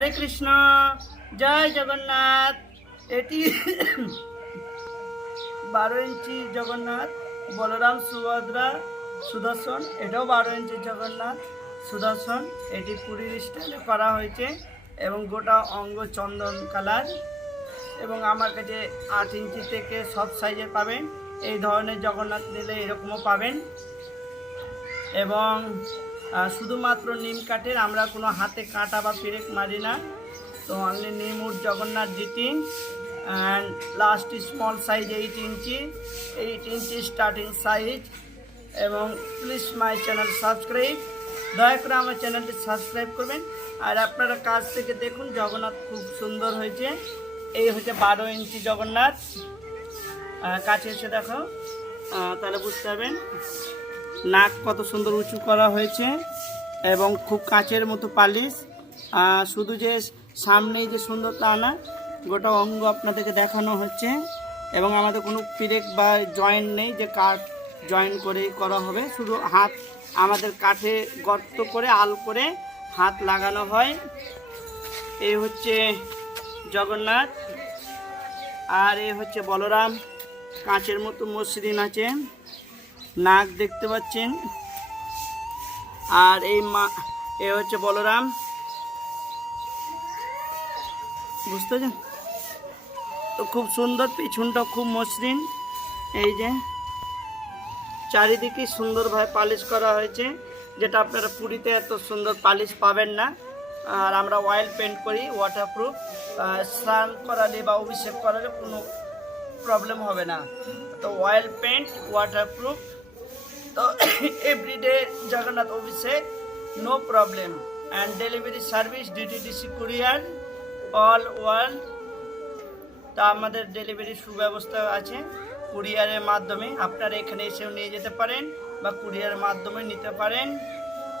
হরে কৃষ্ণ, জয় জগন্নাথ। এটি 12 ইঞ্চি জগন্নাথ, বলরাম সুভদ্রা সুদর্শন। এটাও 12 ইঞ্চি জগন্নাথ সুদর্শন। এটি পুরীর স্টাইলে করা হয়েছে এবং গোটা অঙ্গ চন্দন কালার। এবং আমার কাছে 8 ইঞ্চি থেকে সব সাইজের পাবেন। এই ধরনের জগন্নাথ নিলে এরকমও পাবেন। এবং শুধুমাত্র নিম কাঠের, আমরা কোনো হাতে কাঁটা বা পেরেক মারি না। তো অনলি নিমুর Jagannath GT and last small size 8 inch, 8 inch starting size. এবং প্লিজ মাই চ্যানেল সাবস্ক্রাইব, দয়া করে আমার চ্যানেলটি সাবস্ক্রাইব করবেন। আর আপনারা কাছ থেকে দেখুন, জগন্নাথ খুব সুন্দর হয়েছে। এই হচ্ছে 12 ইঞ্চি জগন্নাথ। কাছে এসে দেখো, তাহলে বুঝতে পারবেন নাক কত সুন্দর উঁচু করা হয়েছে এবং খুব কাচের মতো পালিশ। শুধু যে সামনেই যে সুন্দর তা না, গোটা অঙ্গ আপনাদেরকে দেখানো হচ্ছে। এবং আমাদের কোনো পিরেক বা জয়েন্ট নেই যে কাঠ জয়েন করে করা হবে। শুধু হাত আমাদের কাঠে গর্ত করে আল করে হাত লাগানো হয়। এই হচ্ছে জগন্নাথ, আর এই হচ্ছে বলরাম। কাঁচের মতো মসৃণ আছে, নাক দেখতে পাচ্ছেন। আর এ হচ্ছে বলরাম, বুঝতে পারছেন তো? খুব সুন্দর, পিছনটা খুব মসৃণ। এই যে চারিদিকে সুন্দরভাবে পালিশ করা হয়েছে, যেটা আপনারা পুরীতে এত সুন্দর পালিশ পাবেন না। আর আমরা অয়েল পেন্ট করি, ওয়াটারপ্রুফ। স্নান করালে বা অভিষেক করালে কোনো প্রবলেম হবে না। তো অয়েল পেন্ট, ওয়াটারপ্রুফ। তো এভরিডে জগন্নাথ অভিষেক, no problem. And delivery service DTDC courier all world. তা আমাদের ডেলিভারি সুব্যবস্থা আছে কুরিয়ারের মাধ্যমে। আপনারা এখানে এসেও নিয়ে যেতে পারেন বা কুরিয়ারের মাধ্যমে নিতে পারেন।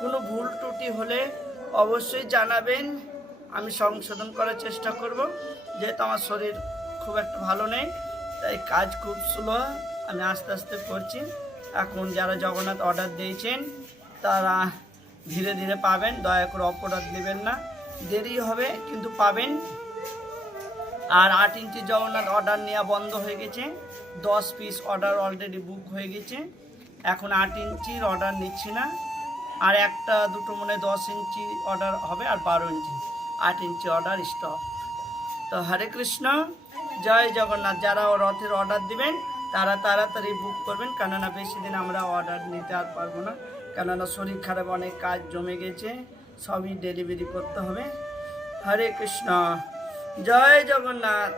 কোনো ভুল ত্রুটি হলে অবশ্যই জানাবেন, আমি সংশোধন করার চেষ্টা করব। যেহেতু আমার শরীর খুব একটা ভালো নেই, তাই কাজ খুব স্লো, আমি আস্তে আস্তে করছি। এখন যারা জগন্নাথ অর্ডার দিয়েছেন তারা ধীরে ধীরে পাবেন, দয়া করে অপরাধ নেবেন না। দেরি হবে কিন্তু পাবেন। আর 8 ইঞ্চি জগন্নাথ অর্ডার নেওয়া বন্ধ হয়ে গেছে। 10 পিস অর্ডার অলরেডি বুক হয়ে গেছে। এখন 8 ইঞ্চির অর্ডার নিচ্ছি না। আর একটা দুটো মনে 10 ইঞ্চি অর্ডার হবে, আর 12 ইঞ্চি। 8 ইঞ্চি অর্ডার স্টপ। তো হরে কৃষ্ণ, জয় জগন্নাথ। যারা রথের অর্ডার দিবেন তারা তাড়াতাড়ি বুক করবেন, কেননা বেশি দিন আমরা অর্ডার নিতে আর পারবো না। কেননা শরীর খারাপ, অনেক কাজ জমে গেছে, সবই ডেলিভারি করতে হবে। হরে কৃষ্ণ, জয় জগন্নাথ।